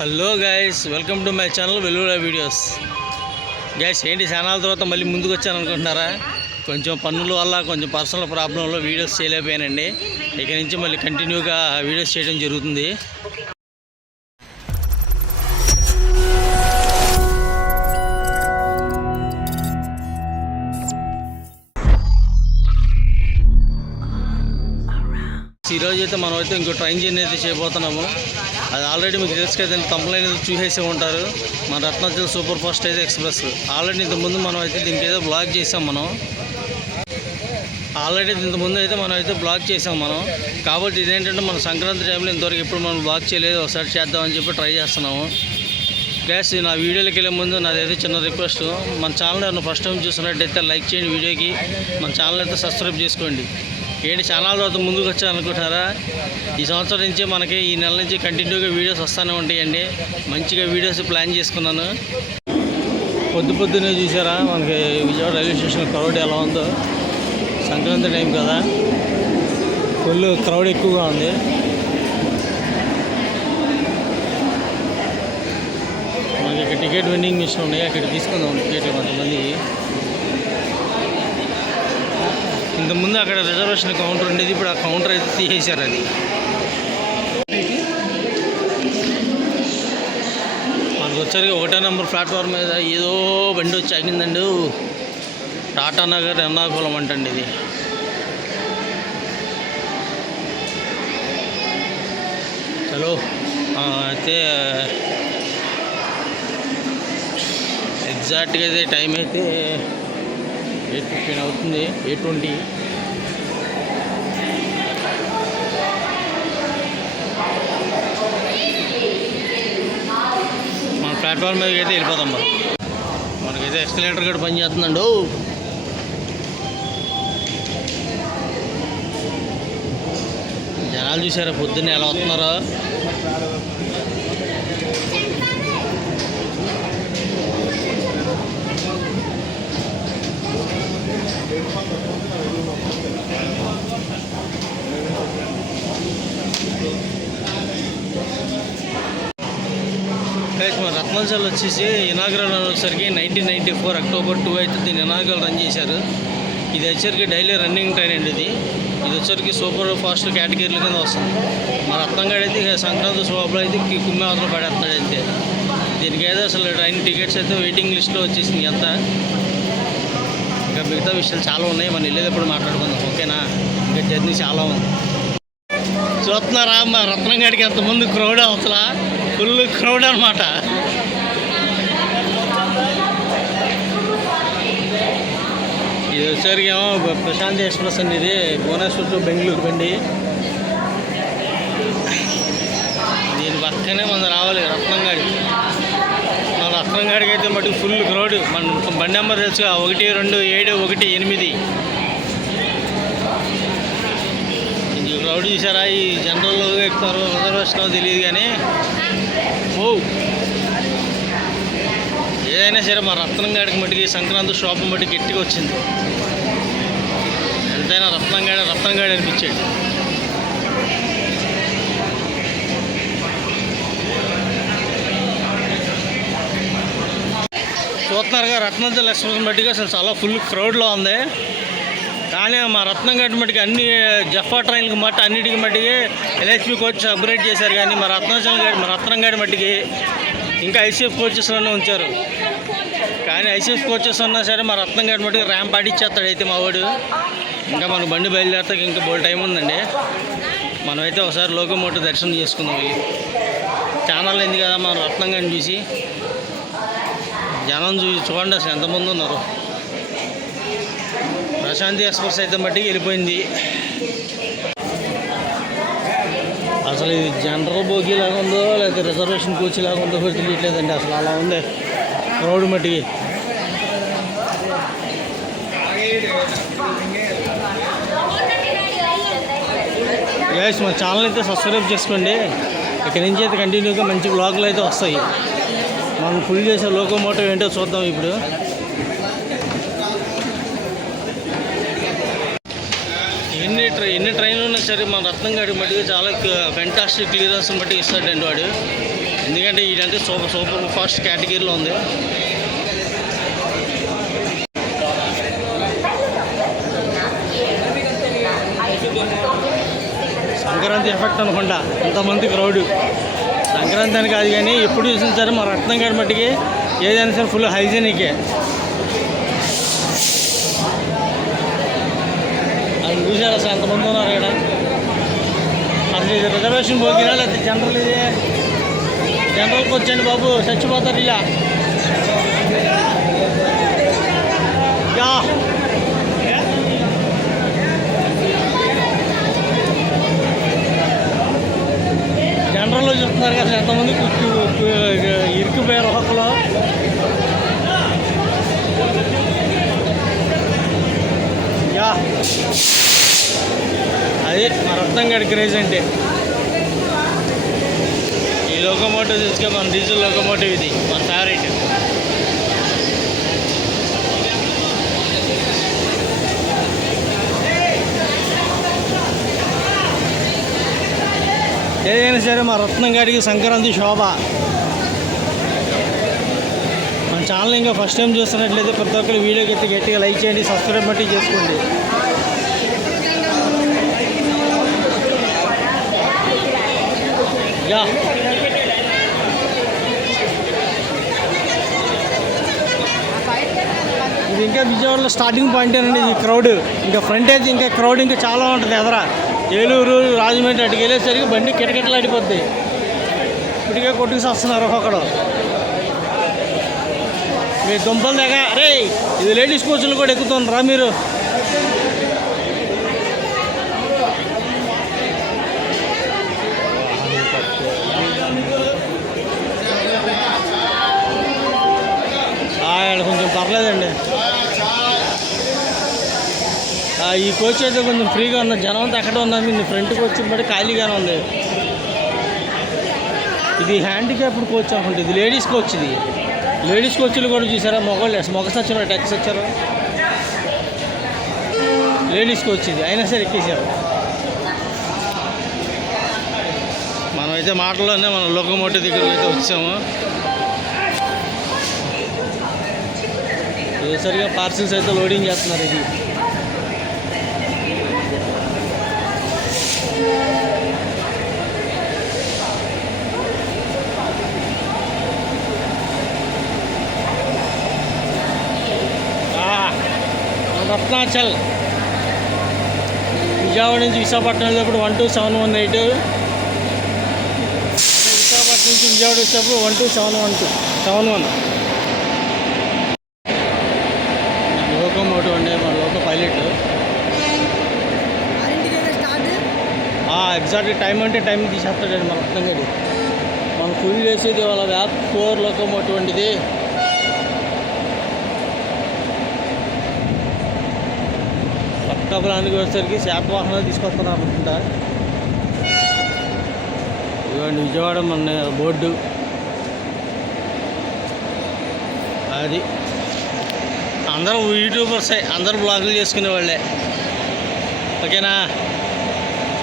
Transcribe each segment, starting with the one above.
Hello guys, welcome to my channel వెలుగుల videos. Guys ఏంటి channel తర్వాత మళ్ళీ ముందుకు వచ్చాను అనుకుంటున్నారా? కొంచెం పన్నుల వల్ల కొంచెం పర్సనల్ ప్రాబ్లంలో వీడియోస్ చేయలేకపోయానండి. ఇక నుంచి మళ్ళీ కంటిన్యూగా వీడియోస్ చేయడం జరుగుతుంది. ఈరోజు అయితే మనం అయితే ఇంకో ట్రైన్ జర్నీ అయితే చేయబోతున్నాము. అది ఆల్రెడీ మీకు తెలుసు కదండి, తమ్ములైన చూసేసే ఉంటారు. మన రత్నాచల్ సూపర్ ఫాస్ట్ అయితే ఎక్స్ప్రెస్ ఆల్రెడీ ఇంతకుముందు మనం అయితే దీనికి ఏదో బ్లాగ్ చేసాం. బ్లాగ్ చేసాం కాబట్టి ఇదేంటంటే మన సంక్రాంతి టైంలో ఇంతవరకు ఎప్పుడు మనం బ్లాగ్ చేయలేదు, ఒకసారి చేద్దామని చెప్పి ట్రై చేస్తున్నాము. ప్లస్ నా వీడియోలోకి వెళ్ళే ముందు నాదైతే చిన్న రిక్వెస్ట్, మన ఛానల్ ఏమైనా ఫస్ట్ టైం చూస్తున్నట్టయితే లైక్ చేయండి వీడియోకి, మన ఛానల్ అయితే సబ్స్క్రైబ్ చేసుకోండి. ఏంటి ఛానల్ తర్వాత ముందుకు వచ్చారనుకుంటున్నారా? ఈ సంవత్సరం నుంచి మనకి ఈ నెల నుంచి కంటిన్యూగా వీడియోస్ వస్తూనే ఉంటాయండి. మంచిగా వీడియోస్ ప్లాన్ చేసుకున్నాను. పొద్దున్నే చూసారా మనకి విజయవాడ రైల్వే స్టేషన్ క్రౌడ్ ఎలా ఉందో. సంక్రాంతి టైం కదా, ఫుల్ క్రౌడ్ ఎక్కువగా ఉంది. మనకి ఇక్కడ టికెట్ వెండింగ్ మిషన్ ఉన్నాయి, అక్కడ తీసుకుందాం టికెట్లు కొంతమంది. ఇంతకుముందు అక్కడ రిజర్వేషన్ కౌంటర్ ఉండేది, ఇప్పుడు ఆ కౌంటర్ అయితే తీసేశారు. అది మనకు వచ్చరికి 1వ నెంబర్ ప్లాట్ఫామ్ మీద ఏదో బండి వచ్చి ఆగిందండి. టాటా నగర్ ఎర్నాకుళం అంటండి ఇది. చలో అయితే ఎగ్జాక్ట్గా అయితే టైం అయితే 8:15 అవుతుంది, 8:20. మన ప్లాట్ఫామ్ మీదకి అయితే వెళ్ళిపోతాం. మనకైతే ఎస్కలేటర్ కూడా పనిచేస్తుందండి. జనాలు చూసారా పొద్దున్నే ఎలా వస్తున్నారో. మన రత్నాచల్ వచ్చేసి ఇనాగ్రల్ వచ్చేసరికి 1994 అక్టోబర్ 2 అయితే దీన్ని ఇనాగ్రల్ రన్ చేశారు. ఇది వచ్చరికి డైలీ రన్నింగ్ ట్రైన్ అండి. ఇది వచ్చరికి సూపర్ ఫాస్ట్ కేటగిరీల కింద వస్తుంది. మన రత్నంగాడు అయితే సంక్రాంతి శోభలో అయితే కుమ్మే అవసరం పడేస్తున్నాడు. అయితే దీనికి అయితే అసలు ట్రైన్ టికెట్స్ అయితే వెయిటింగ్ లిస్ట్లో వచ్చేసింది. ఎంత ఇంకా మిగతా విషయాలు చాలా ఉన్నాయి, మనం వెళ్ళేటప్పుడు మాట్లాడుకుందాం, ఓకేనా? ఇంకా జర్నీ చాలా ఉంది. చూస్తున్నారా మా రత్నంగాడికి ఎంతమంది క్రౌడ్, అసలు ఫుల్ క్రౌడ్ అనమాట. ఇది వచ్చేసరికి ఏమో ప్రశాంతి ఎక్స్ప్రెస్ అండి. ఇది భువనేశ్వర్ టు బెంగళూరు బండి. దీని పక్కనే మనం రావాలి రత్నంగాడి. మన రత్నంగాడికి అయితే మటుకు ఫుల్ క్రౌడ్. మన బండి నెంబర్ తెలుసు, 12718. ఈ క్రౌడ్ చూసారా? ఈ జనరల్లో ఎక్కుతారు, రిజర్వేషన్ తెలియదు కానీ ఏదైనా సరే మా రత్నంగాడికి మట్టికి సంక్రాంతి షాప్ మట్టికి గట్టిగా వచ్చింది. ఎంతైనా రత్నంగాడి అనిపించాడు. చూస్తున్నారుగా రత్నాచల్ ఎక్స్ప్రెస్ మట్టికి అసలు చాలా ఫుల్ క్రౌడ్లో ఉంది. కానీ మా రత్నంగాడి మట్టికి అన్ని జఫా ట్రైన్కి మట్టి అన్నిటికి మట్టికి LHP కోచెస్ అప్గ్రేడ్ చేశారు. కానీ మా రత్నంగాడి మట్టికి ఇంకా ICF కోచెస్లోనే ఉంచారు. కానీ ICF కోచెస్ ఉన్నా సరే మా రత్నంగాడి మట్టికి ర్యాంప్ ఆడిచ్చేస్తాడు. అయితే మా వాడు ఇంకా మనకు బండి బయలుదేరతాకి ఇంకా బోల్ టైం ఉందండి. మనమైతే ఒకసారి లోకోమోటివ్ దర్శనం చేసుకుందాం. ఛానల్ ఉంది కదా మన రత్నంగాడిని చూసి జనం చూడండి అసలు ఎంతమంది ఉన్నారు. ప్రశాంతి ఎక్స్ప్రెస్ అయితే మట్టికి వెళ్ళిపోయింది. అసలు ఇది జనరల్ బోగీ లాగా ఉందో లేకపోతే రిజర్వేషన్ కోచ్ లాగా ఉందో కూడా తెలియట్లేదండి. అసలు అలా ఉంది క్రౌడ్ మట్టికి. గైస్ మన ఛానల్ అయితే సబ్స్క్రైబ్ చేసుకోండి. ఇక్కడి నుంచి అయితే కంటిన్యూగా మంచి బ్లాగులు అయితే వస్తాయి. మనం ఫుల్ చేసే లోకోమోటివ్ ఏంటో చూద్దాం ఇప్పుడు. ఎన్ని ట్రైన్లు ఉన్నా సరే మన రత్నంగాడి మట్టికి చాలా ఫెంటాస్టిక్ క్లియరెన్స్ మట్టికి ఇస్తాడండి వాడు. ఎందుకంటే ఇదంటే సూపర్ ఫాస్ట్ కేటగిరీలో ఉంది. సంక్రాంతి ఎఫెక్ట్ అనుకుంటా ఇంతమంది క్రౌడ్. సంక్రాంతి అని కాదు కానీ ఎప్పుడు చూసిన సరే మా రత్నంగాడి మట్టికి ఏదైనా సరే ఫుల్ హైజీనికే. అది చూసారు అసలు ఎంతమంది ఉన్నారు ఇక్కడ. అసలు ఇది రిజర్వేషన్ పోగినా లేకపోతే జనరల్, ఇది జనరల్కి వచ్చండి బాబు, చచ్చిపోతారు ఇలా. జనరల్లో చూస్తున్నారు కదా ఎంతమంది ఇరుక్కుపోయారు ఒక్కొక్కలో. అది మా రత్నంగాడి క్రేజ్ అంటే. ఈ లోకోమోటివ్ తీసుకే మన డీజిల్ లోకోమోటివ్, ఇది మన ఫేవరెట్. ఏదైనా సరే మా రత్నంగాడికి సంక్రాంతి శోభ. మన ఛానల్ ఇంకా ఫస్ట్ టైం చూస్తున్నట్లయితే ప్రతి ఒక్కరు వీడియోకి ఎత్తి గట్టిగా లైక్ చేయండి, సబ్స్క్రైబ్ బట్టి చేసుకోండి. ఇది ఇంకా విజయవాడలో స్టార్టింగ్ పాయింట్ అండి. ఇది క్రౌడ్ ఇంకా ఫ్రంట్ అయితే ఇంకా క్రౌడ్ ఇంకా చాలా ఉంటుంది. ఎదరా ఏలూరు, రాజమండ్రి అటుకు వెళ్ళేసరికి బండి కిటకిటలాడిపోద్ది. ఇప్పటికే కొట్టుకు వస్తున్నారు ఒక్కొక్కడు. మీ దుంపల దగ్గర అరే ఇది లేడీస్ కోచ్లు కూడా ఎక్కుతుండ్రా మీరు. కొంచెం పర్లేదండి. ఈ కోచ్ అయితే కొంచెం ఫ్రీగా ఉన్నది, జనం అంతా ఎక్కడ ఉన్నది. ఇది ఫ్రంట్కి వచ్చి బట్టి ఖాళీగానే ఉంది. ఇది హ్యాండిక్యాప్డ్ కోచ్ అనుకుంటే, ఇది లేడీస్ కోచ్. ఇది లేడీస్ కోచ్లు కూడా చూసారా, మొగ సచ్చారు, టెక్స్ వచ్చారు. లేడీస్ కోచ్ ఇది, అయినా సరే ఎక్కేసారు. మనమైతే మాటల్లోనే మనం లోకోమోటివ్ దగ్గరికి అయితే వచ్చాము. సరిగా పార్సిల్స్ అయితే లోడింగ్ చేస్తున్నారు. ఇది రత్నాచల్ విజయవాడ నుంచి విశాఖపట్నం వెళ్ళేప్పుడు 12718, విశాఖపట్నం నుంచి విజయవాడ వచ్చేటప్పుడు 1271271. లోకోమోటివ్ అండి, మన లోకో పైలట్. ఎగ్జాక్ట్ టైం అంటే టైం తీసేస్తాడండి మన రత్నం గారి. మనం ఫుల్ చేసేది వాళ్ళ వ్యాప్ 4 లోకోమోటివ్ అండి. ఇది పట్టపురానికి వచ్చేసరికి శాతవాహనాలు తీసుకొస్తున్నారు అనుకుంటా. ఇవ్వండి విజయవాడ మన బోర్డు అది. అందరూ యూట్యూబర్సే, అందరూ బ్లాగులు చేసుకునే వాళ్ళే. ఓకేనా,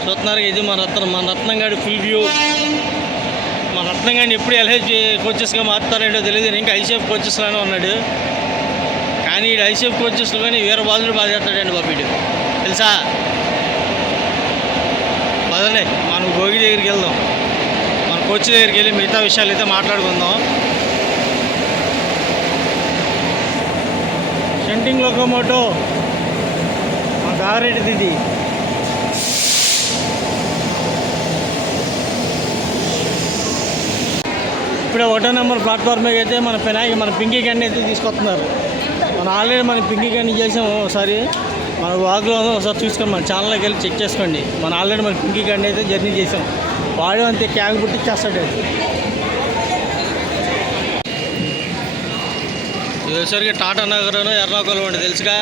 చూస్తున్నారు. ఇది మన రత్నంగాడి ఫుల్ వ్యూ. మన రత్నంగాడిని ఎప్పుడు ఎల్హెచ్ కోచెస్గా మారుతారేంటో తెలియదు. ఇంకా ఐసీఎఫ్ కోచెస్లోనే ఉన్నాడు. కానీ ఈ ఐసీఎఫ్ కోచెస్లో కానీ వేరే బాధలు బాధ చేస్తాడండి బాబు వీడు, తెలుసా. బదలే మనం భోగి దగ్గరికి వెళ్దాం, మన కోచ్ దగ్గరికి వెళ్ళి మిగతా విషయాలు అయితే మాట్లాడుకుందాం. షంటింగ్ లోకోమోటివ్ మా ఫేవరెట్ ఇది. ఇప్పుడే 1వ నెంబర్ ప్లాట్ఫామ్ మీద అయితే మన పింకీ గన్ని అయితే తీసుకొస్తున్నారు. మనం ఆల్రెడీ మన పింకీ గన్ని చేసాము ఒకసారి, మన వాగ్లో ఒకసారి చూసుకొని మన ఛానల్లోకి వెళ్ళి చెక్ చేసుకోండి. మనం ఆల్రెడీ మన పింకీ గన్ని అయితే జర్నీ చేసాం. వాడు అంతే క్యాగ్ పుట్టిచ్చేస్తాడు. ఇదేసరికి టాటా నగర్ ఎర్నాకుళం అండి, తెలుసుగా.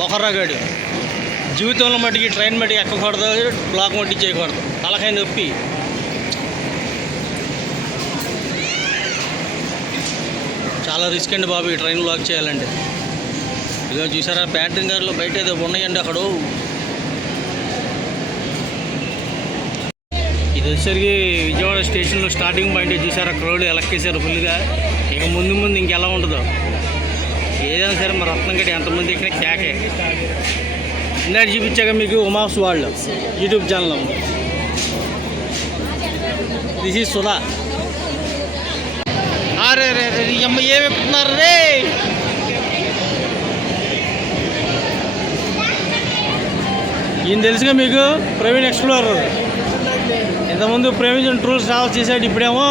బొకర్రాగాడు జీవితంలో మట్టికి ట్రైన్ మట్టికి ఎక్కకూడదు, బ్లాక్ మట్టి చేయకూడదు, తలకాయ నొప్పి. చాలా రిస్క్ అండి బాబు ఈ ట్రైన్ బ్లాక్ చేయాలంటే. ఇదిగో చూసారా ప్యాంట్రింగ్ గారిలో బయట ఏదో ఉన్నాయండి అక్కడ. ఇది వచ్చేసరికి విజయవాడ స్టేషన్లో స్టార్టింగ్ పాయింట్ చూసారా, క్రౌడ్ ఎలక్కేశారు ఫుల్గా. ఇక ముందు ముందు ఇంకెలా ఉంటుందో ఏదైనా సరే మా రత్నంగడి ఎంతమంది ఇక్కడ కేకే. ఇందాక చూపించాక మీకు ఉమాస్ వరల్డ్ యూట్యూబ్ ఛానల్ ఉంది. This is Sudha. అరే రే రే అమ్మ ఏమి ఎక్కుతున్నారు రే. ఈయన తెలుసుగా మీకు, ప్రవీణ్ ఎక్స్ప్లోరర్. ఇంతకుముందు ప్రవీణ్ టూర్స్ ట్రావెల్ చేసాడు, ఇప్పుడేమో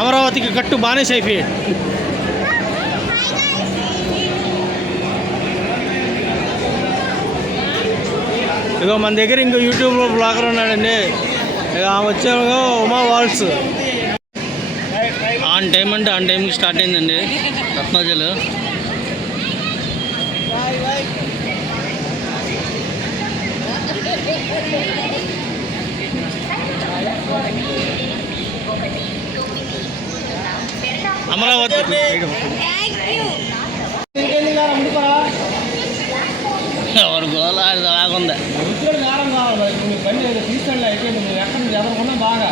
అమరావతికి కట్టు బానేసి అయిపోయాడు. ఇగో మన దగ్గర ఇంకో యూట్యూబ్లో బ్లాగర్ ఉన్నాడండి, ఇక వచ్చాము ఉమా వాల్స్. ఆన్ టైం అంటే ఆన్ టైంకి స్టార్ట్ అయిందండి రత్నాజలు. అమరావతి ఎవరు గోళ అలాగుందా. బాగా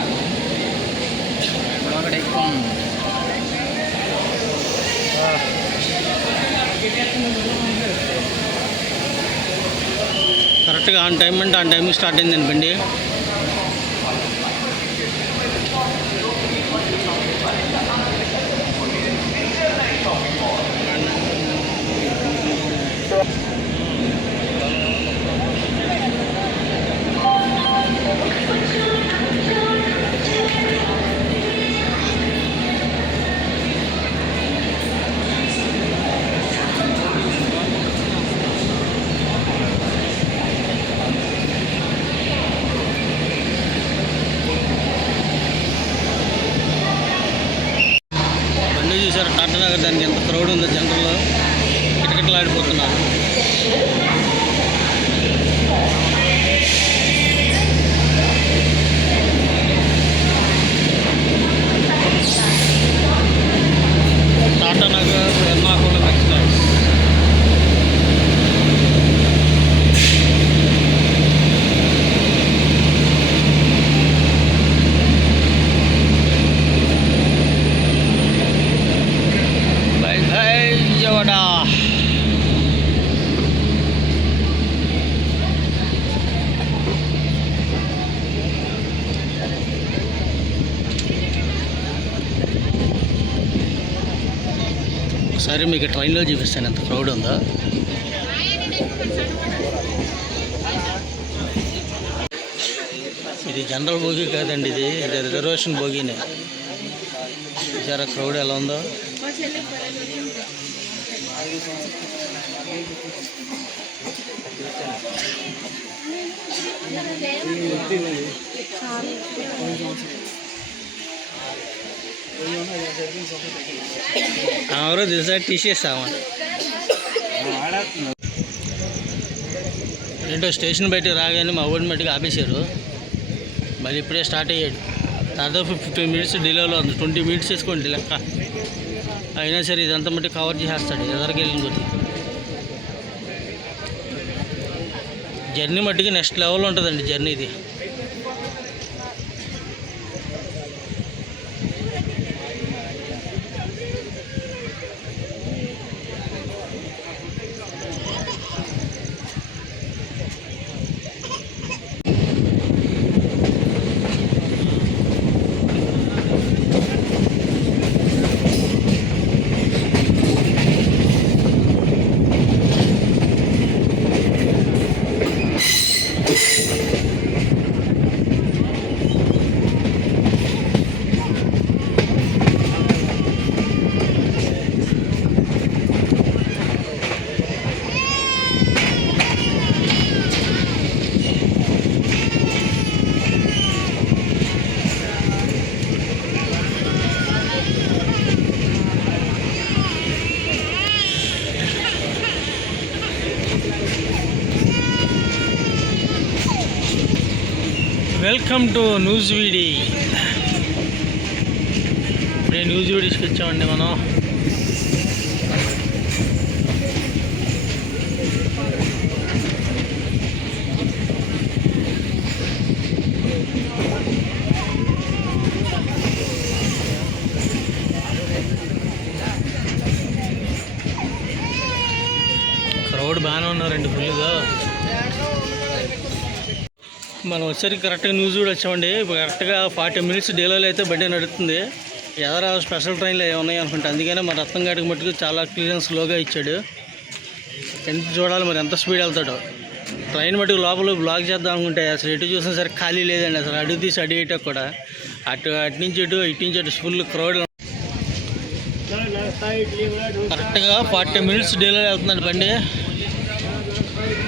కరెక్ట్గా ఆన్ టైం అంటే ఆన్ టైంకి స్టార్ట్ అయిందండి బండి. చూసారు టాటా నగర్, దానికి ఎంత క్రౌడ్ ఉందో, జనరల్లో కిటకిటలాడిపోతున్నారు. టాటా నగర్ ఎర్నాకుళం ఎక్స్ప్రెస్. విజయవాడ ఒకసారి మీకు ట్రైన్లో చూపిస్తాను ఎంత క్రౌడ్ ఉందో. ఇది జనరల్ బోగీ కాదండి, ఇది రిజర్వేషన్ బోగీనే. చూసారా క్రౌడ్ ఎలా ఉందో. ఎవరో తెలుసా, తీసేస్తామా ఏంటో స్టేషన్ బయట రాగానే మా ఊరి మట్టికి ఆపేశారు. మళ్ళీ ఇప్పుడే స్టార్ట్ అయ్యాడు. దాదాపు 15 మినిట్స్ డిలేలో ఉంది. 20 మినిట్స్ వేసుకోండి లెక్క. అయినా సరే ఇదంతా మట్టి కవర్ చేసేస్తాడు ఎదరికి వెళ్ళిన కొద్ది. జర్నీ మట్టికి నెక్స్ట్ లెవెల్ ఉంటుందండి జర్నీ ఇది. వెల్కమ్ టు న్యూస్ వీడి. ఇప్పుడే న్యూస్ వీడియోస్కి వచ్చామండి మనం. క్రౌడ్ బాగానే ఉన్నారండి ఫుల్గా. మనం వచ్చేసరికి కరెక్ట్గా న్యూస్ కూడా వచ్చామండి. ఇప్పుడు కరెక్ట్గా 40 minutes డీలోలో అయితే బండి నడుస్తుంది. ఎదరా స్పెషల్ ట్రైన్లు ఏమున్నాయి అనుకుంటా. అందుకనే మన రత్నంగాడికి మట్టుకు చాలా క్లియరెన్స్ స్లోగా ఇచ్చాడు. ఎంత చూడాలి మరి ఎంత స్పీడ్ వెళ్తాడో. ట్రైన్ మటుకు లోపల బ్లాక్ చేద్దాం అనుకుంటే అసలు ఎటు చూసినా సరే ఖాళీ లేదండి. అసలు అడుగు తీసి అడిగి ఇటో కూడా అటు నుంచి ఇటు నుంచి అటు ఫుల్ క్రౌడ్. కరెక్ట్గా 40 minutes డీలో వెళ్తున్నాడు బండి.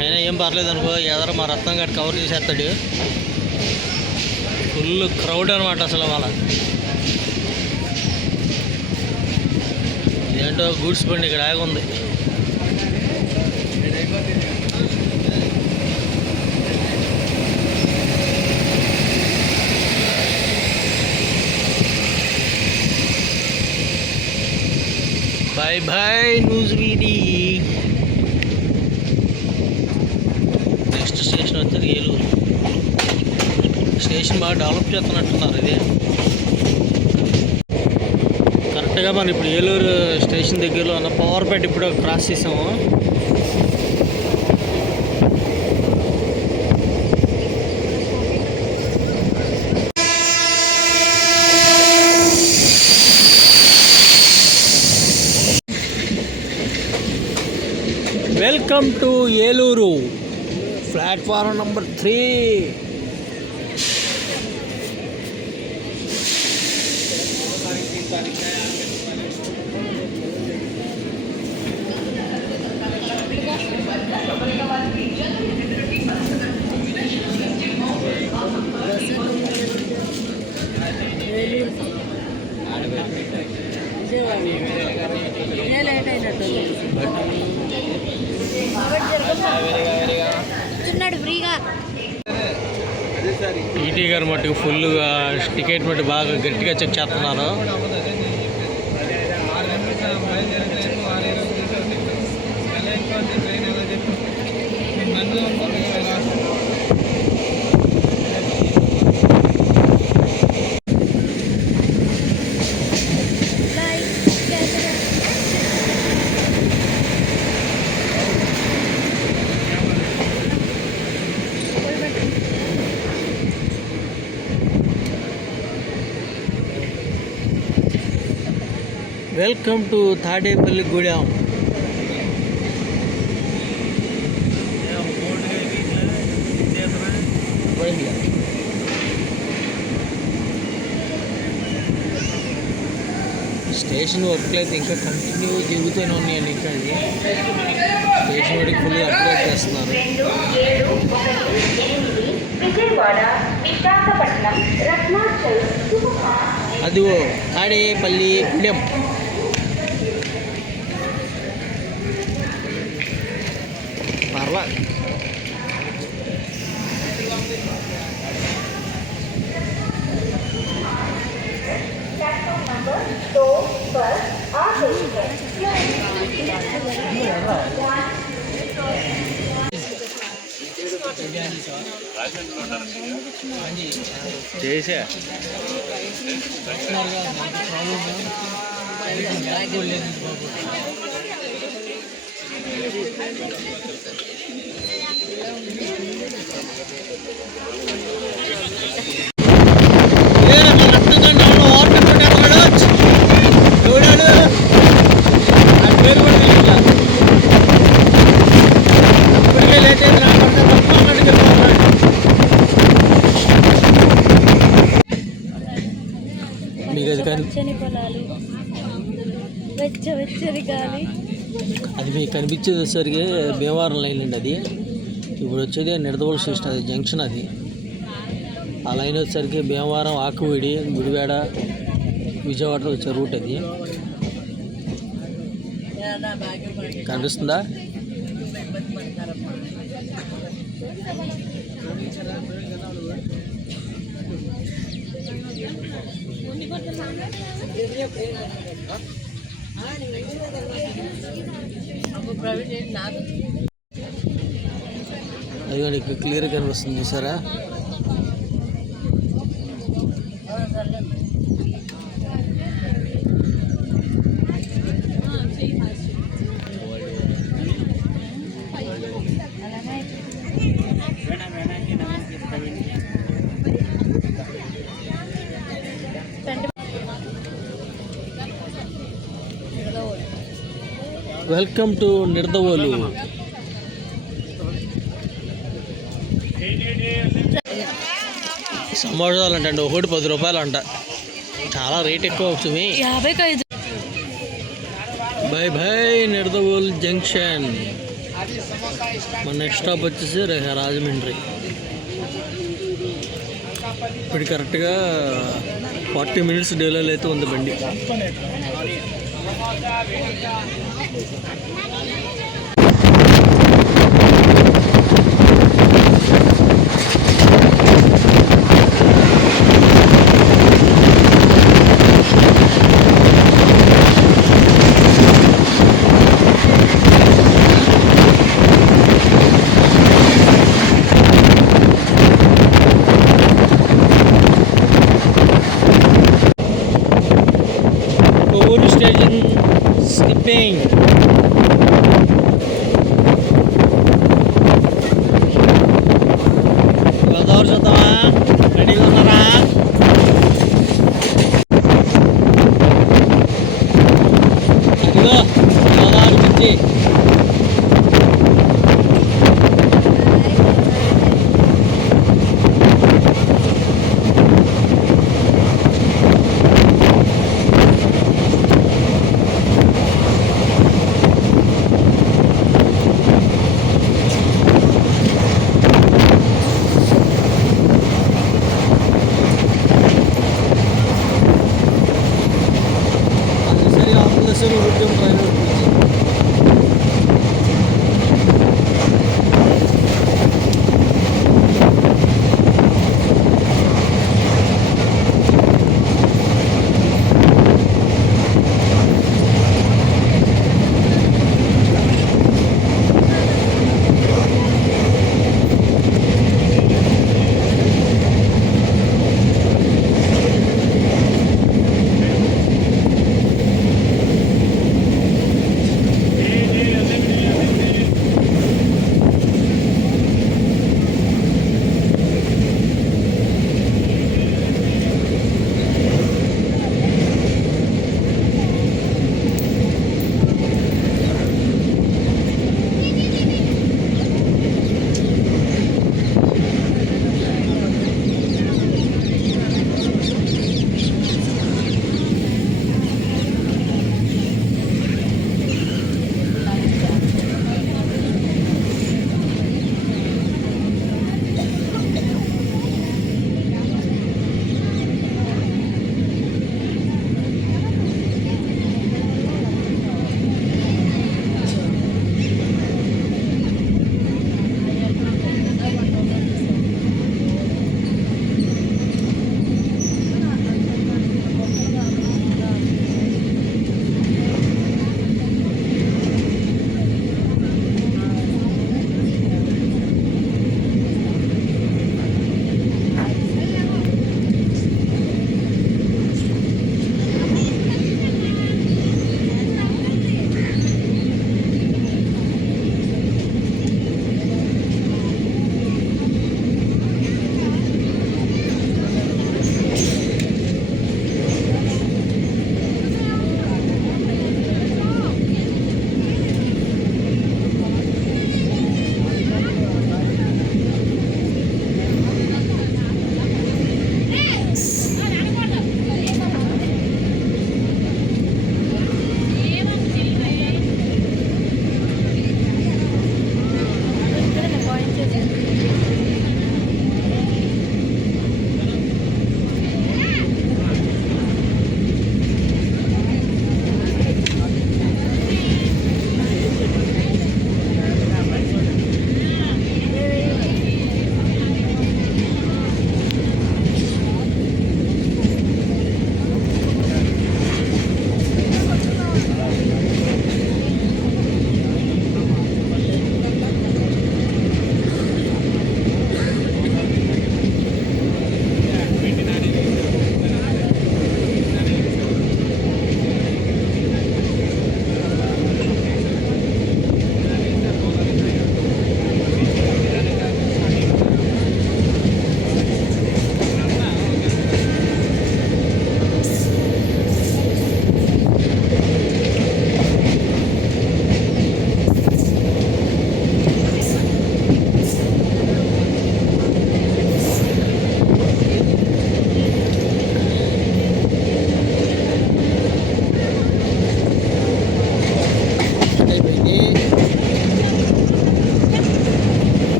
అయినా ఏం పర్లేదు అనుకో, ఎదర మా రత్నంగాడు కవర్ చేసేస్తాడు. ఫుల్ క్రౌడ్ అనమాట అసలు వాళ్ళ. ఏంటో గూడ్స్ బండి ఇక్కడ ఆగుంది. బాయ్ బాయ్ న్యూస్ వీడి. నెక్స్ట్ స్టేషన్ వచ్చేది ఏలూరు స్టేషన్. బాగా డెవలప్ చేస్తున్నట్టున్నారు. ఇది కరెక్ట్గా మనం ఇప్పుడు ఏలూరు స్టేషన్ దగ్గరలో ఉన్న పవర్పేట ఇప్పుడు క్రాస్ చేసాము. Welcome to Eluru platform number 3. ఈటీ గారు మట్టుకు ఫుల్గా టికెట్ మట్టు బాగా గట్టిగా చెక్ చేస్తున్నారు. Welcome to Tadepalli Gudem. Station వర్క్లు అయితే ఇంకా కంటిన్యూ జరుగుతూనే ఉన్నాయండి. ఇంకా స్టేషన్ వాడికి ఫుల్ అప్డేట్ చేస్తున్నారు. అదిగో తాడేపల్లి గూడెం. పర్లా చేసా అది మీకు కనిపించేది వచ్చేసరికి భీమవరం లైన్ అండి. అది ఇప్పుడు వచ్చేది నిడదవోలు స్టేషన్, అది జంక్షన్. అది ఆ లైన్ వచ్చేసరికి భీమవరం, ఆకువీడి, గుడివాడ, విజయవాడలో వచ్చే రూట్. అది కనిపిస్తుందా? అదిగోండి ఇక్కడ క్లియర్గా కనిపిస్తుంది చూసారా? Welcome to Nidadavolu. సమోసాలు అంటండి ఒకటి 10 రూపాయలు అంట, చాలా రేట్ ఎక్కువ అవుతుంది. 55. By by Nidadavolu junction. మన నెక్స్ట్ స్టాప్ వచ్చేసి రాజమండ్రి. ఇప్పుడు కరెక్ట్గా 40 మినిట్స్ డిలేలో అయితే ఉంది బండి. Kovoolu station skipping. గోదావరి చూద్దామా? రెడీగా ఉన్నారా? ఇదిగో గోదావరి పిచ్చి.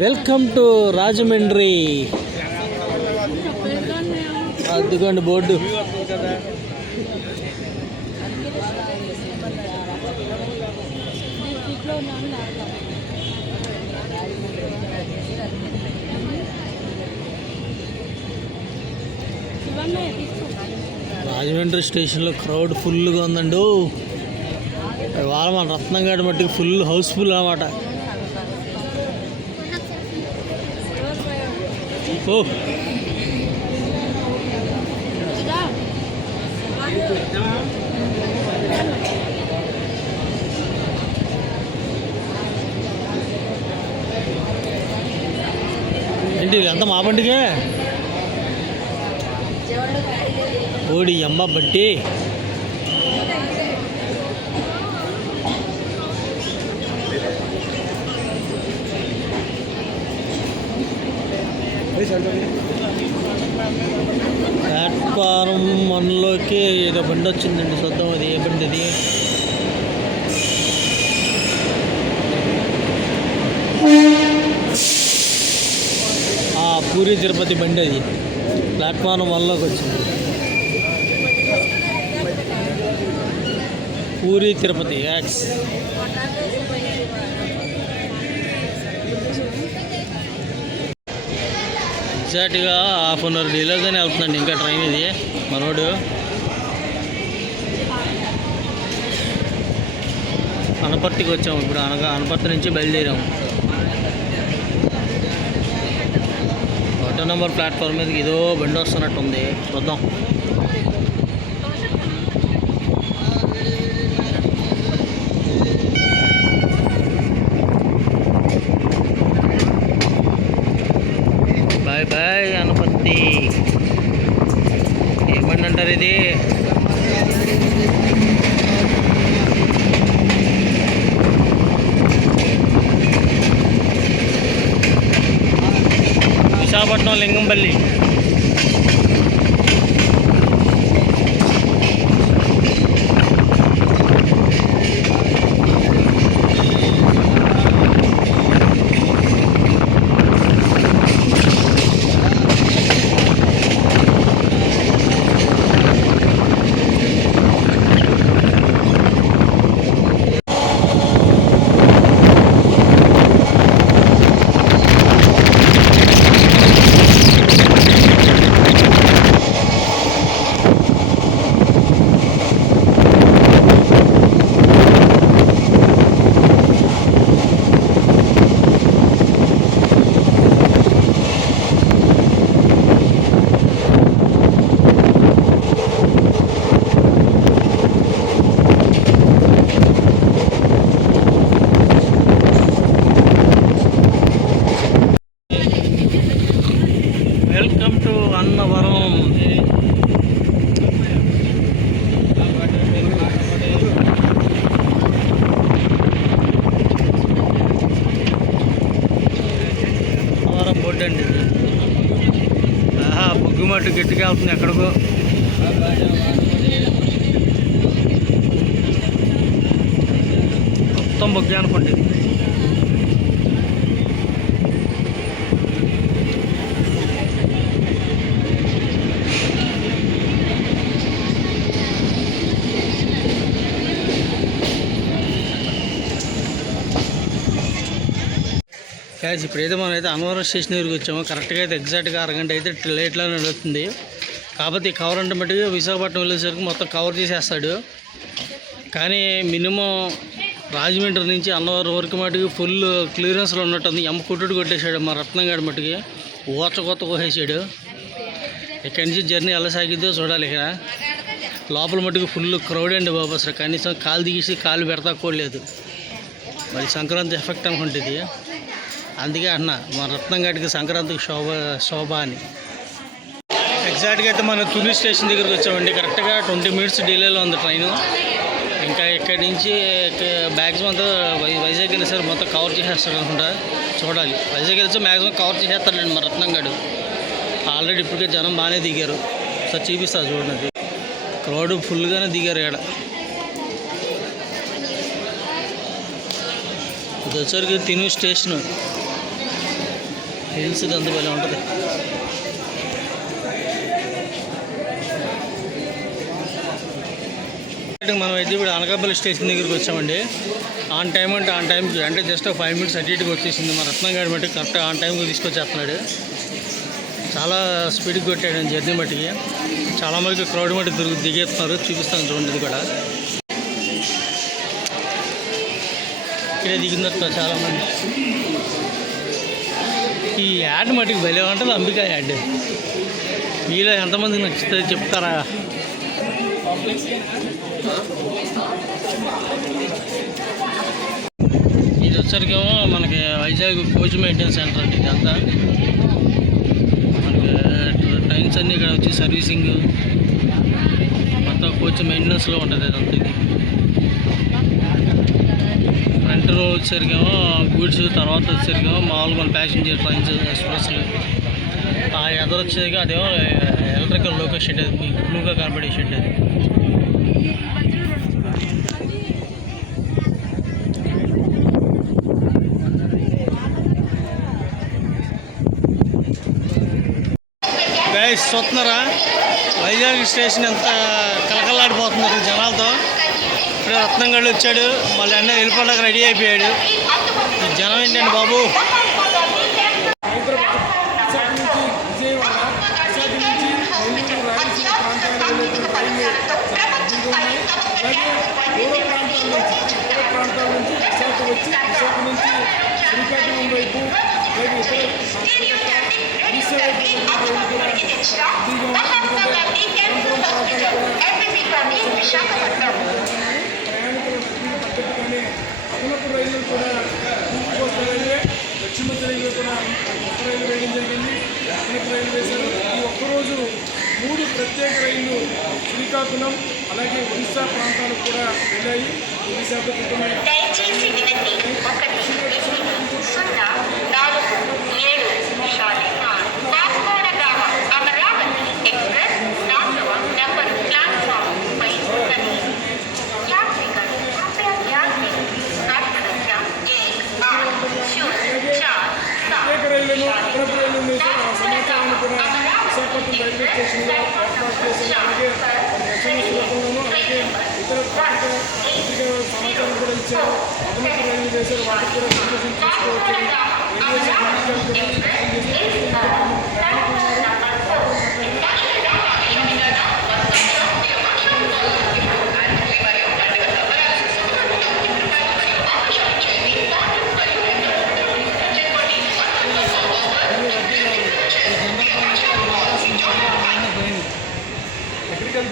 Welcome to Rajahmundry. అదిగోండి బోర్డు. రాజమండ్రి స్టేషన్లో క్రౌడ్ ఫుల్గా ఉందండి. ఇవాళ మన రత్నంగాడి మట్టుకు ఫుల్ హౌస్ఫుల్ అన్నమాట. ఓ ఏంటి అంతా మా బండికే ఓడి అమ్మ బట్టి. ప్లాట్ఫారం 1లోకి ఏదో బండి వచ్చిందండి, చూద్దాం అది ఏ బండి అది. పూరి తిరుపతి బండి అది ప్లాట్ఫారం 1లోకి వచ్చింది. పూరి తిరుపతి యాక్స్. ఎగ్జాక్ట్గా హాఫ్ అన్ అవర్ డిలేగానే వెళ్తుందండి ఇంకా ట్రైన్ ఇది. మనోడు అనపర్తికి వచ్చాము ఇప్పుడు. అనపర్తి నుంచి బయలుదేరాము. 1వ నెంబర్ ప్లాట్ఫామ్ మీదకి ఏదో బండి వస్తున్నట్టుంది, చూద్దాం. Bye bye Anaparthi. ఏ బండి అంటారు ఇది? Visakhapatnam Lingampalli. Welcome to Annavaram. Annavaram board అండి. బొగ్గుమట్టు గట్టిగా వెళ్తుంది ఎక్కడికో. మొత్తం బొగ్గే అనుకోండి. క్యాష్ ఇప్పుడైతే మనం అయితే అన్నవరం స్టేషన్ దగ్గరికి వచ్చాము. కరెక్ట్గా అయితే ఎగ్జాక్ట్గా అరగంట అయితే లేట్లో నడుస్తుంది. కాకపోతే ఈ కవర్ అంటే మట్టుగా విశాఖపట్నం వెళ్ళేసరికి మొత్తం కవర్ చేసేస్తాడు. కానీ మినిమం రాజమండ్రి నుంచి అన్నవరం వరకు మటుకు ఫుల్ క్లియరెన్స్లో ఉన్నట్టుంది. ఎమ్మ కుట్టుడు కొట్టేశాడు మా రత్నంగాడి మట్టుకి. కొత్త కోసేసాడు. ఇక్కడి నుంచి జర్నీ ఎలా సాగిద్దో చూడాలి. ఇక లోపల మట్టుకు ఫుల్ క్రౌడ్ అండి బాబు. అసలు కనీసం కాలు దిగేసి కాలు పెడతా కూడా లేదు. మరి సంక్రాంతి ఎఫెక్ట్ అనుకుంటుంది. అందుకే అన్న మా రత్నంగాడికి సంక్రాంతికి శోభ అని. ఎగ్జాక్ట్గా అయితే మనం తుని స్టేషన్ దగ్గరికి వచ్చామండి. కరెక్ట్గా 20 మినిట్స్ డిలేలో ఉంది ట్రైను. ఇంకా ఇక్కడి నుంచి మ్యాక్సిమం అంతా వైజాగ్ వెళ్ళి సార్ మొత్తం కవర్ చేసేస్తాడు అనుకుంటా. చూడాలి. వైజాగ్ వెళ్తే మ్యాక్సిమం కవర్ చేసేస్తాడండి మా రత్నంగాడు. ఆల్రెడీ ఇప్పటికే జనం బాగానే దిగారు. సార్ చూపిస్తా చూడండి. క్రౌడ్ ఫుల్గానే దిగారు ఇక్కడ. ఇది వచ్చరికి తిను స్టేషను. హిల్స్ ఇది అంత భలే ఉంటుంది. మనం అయితే ఇప్పుడు అనకాపల్లి స్టేషన్ దగ్గరికి వచ్చామండి. ఆన్ టైం అంటే ఆన్ టైంకి అంటే జస్ట్ 5 minutes అటు ఇటుకి వచ్చేసింది. మన రత్నంగాడి మట్టి కరెక్ట్గా ఆన్ టైంకి తీసుకొచ్చేస్తున్నాడు. చాలా స్పీడ్కి కొట్టాడు జర్నీ మట్టికి. చాలా మందికి క్రౌడ్ మట్టి దిగేస్తున్నారు. చూపిస్తాను చూడండి. ఇది కూడా ఇక్కడే దిగినట్టు చాలామంది. ఈ యాడ్ మట్టికి భలే ఉంటుంది. అంబికా యాడ్ మీలో ఎంతమందికి నచ్చుతుంది చెప్తారా? ఇది వచ్చరికేమో మనకి వైజాగ్ కోచ్ మెయింటెనెన్స్ సెంటర్ అండి. ఇదంతా మనకి ట్రైన్స్ అన్నీ ఇక్కడ వచ్చి సర్వీసింగ్ మొత్తం కోచ్ మెయింటెనెన్స్లో ఉంటుంది. ఇదంతా ఇది ఫ్రంట్ రో వచ్చేసరికేమో గూడ్స్, తర్వాత వచ్చేసరికేమో మామూలుగా మన ప్యాసింజర్ ట్రైన్స్ ఎక్స్ప్రెస్లు. ఆ ఎదురు వచ్చేది అదేమో ఎలక్ట్రికల్ లోకో షెడ్. అది మీకు బ్లూగా కనబడే షెడ్ అది. గైస్ చూస్తున్నారా వైజాగ్ స్టేషన్ ఎంత కలకలాడిపోతున్నారు జనాలతో. ఇప్పుడే రత్నంగళ్ళు వచ్చాడు, మళ్ళీ అన్న వెళ్ళిపోవడానికి రెడీ అయిపోయాడు. ఈ జనం ఏంటండి బాబు. అదనపు రైళ్లు కూడా తూర్పు కోస్తా రైల్వే, దక్షిణ మధ్య రైల్వే కూడా కొత్త రైలు వేయడం జరిగింది. అదనపు రైలు వేశారు. ఈ ఒక్కరోజు 3 ప్రత్యేక రైళ్లు శ్రీకాకుళం అలాగే ఒరిస్సా ప్రాంతాలకు కూడా వెళ్ళాయి. కొద్దిసేపటి అదనపు రైళ్లను వేశారు. ఆ సమాచారాన్ని కూడా విశాఖపట్నం రైల్వే స్టేషన్లో ఏర్పాటు చేశారు. అలాగే ఎస్ఎంఎస్ రూపంలోనూ అలాగే ఇతర పత్రికా సమాచారం కూడా ఇచ్చారు. అదనపు రైళ్లు వేశారు. వాటికి కూడా సందేశం తీసుకోవచ్చు.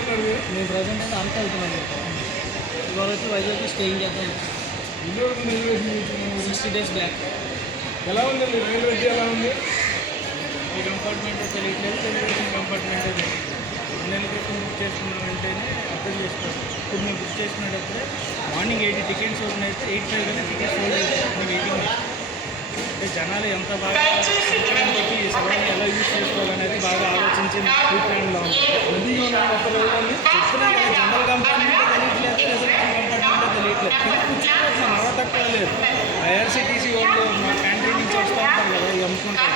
రైల్వే మేము ప్రజెంట్ అయితే అంతా వెళ్తున్నాం. ఇవాళ వచ్చి వైజాగ్కి స్టేయింగ్ చేద్దాం. 60 days బ్యాక్. ఎలా ఉందండి రైల్వే ఎలా ఉంది? ఈ కంపార్ట్మెంట్ తెలియట్లేదు, టెలివిజన్ కంపార్ట్మెంట్ అయితే 2 నెలల క్రితం బుక్ చేసుకున్నామంటేనే అర్థం చేసుకోవాలి. ఇప్పుడు మేము బుక్ చేసుకునేటప్పుడే మార్నింగ్ 80 టికెట్స్ ఓపెన్ అయితే 85 కానీ టికెట్స్ హోల్డ్ అవుతుంది. వెయిటింగ్ అంటే జనాలు ఎంత బాగా సంక్రాంతికి సెలవుని ఎలా యూజ్ చేసుకోవాలనేది బాగా ఆలోచించి ప్రీ ప్లాన్లో ఉంది. చెప్తున్నా కదా, జనరల్ కంపార్ట్మెంట్ తెలియట్లేదు, రిజర్వేషన్ కంపార్ట్మెంట్ తెలియట్లేదు. కూర్చోబెట్టిన నవ తక్కువ లేదు. ఐఆర్సీటీసీ వాళ్ళు మా క్యాంటీన్ నుంచి వస్తూ ఉంటారు కదా, ఇవి అమ్ముకుంటారు.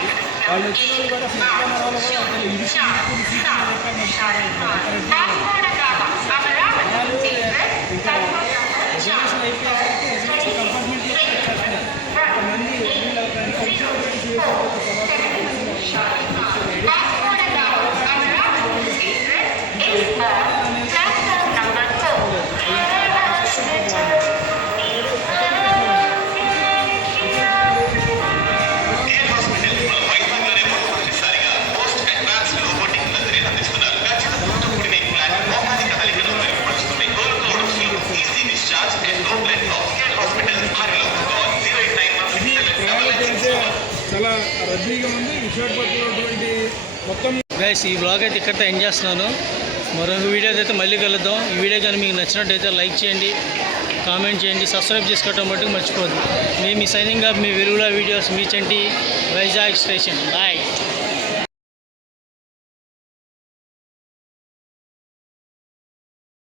వాళ్ళు వచ్చిన వాళ్ళు కూడా ఫ్లిప్కార్ట్ వాళ్ళు కూడా ఇది ఇంకా రిజర్వేషన్ అయిపోయేసరికి రిజర్వేషన్ కంపార్ట్మెంట్లో కొంతమంది చాలా రద్దీగా ఉంది. విశాఖపట్నంలో మొత్తం గైస్ ఈ బ్లాగ్ అయితే ఇక్కడితో ఎండ్ చేస్తున్నాను. మరొక వీడియో అయితే మళ్ళీ కలుద్దాం. ఈ వీడియో కానీ మీకు నచ్చినట్టయితే లైక్ చేయండి, కామెంట్ చేయండి, సబ్స్క్రైబ్ చేసుకోవటం మట్టుకు మర్చిపోద్దు. మీ సైనింగ్ ఆఫ్ మీ వెలుగుల వీడియోస్ మీ చంటి వైజాగ్ స్టేషన్. బాయ్.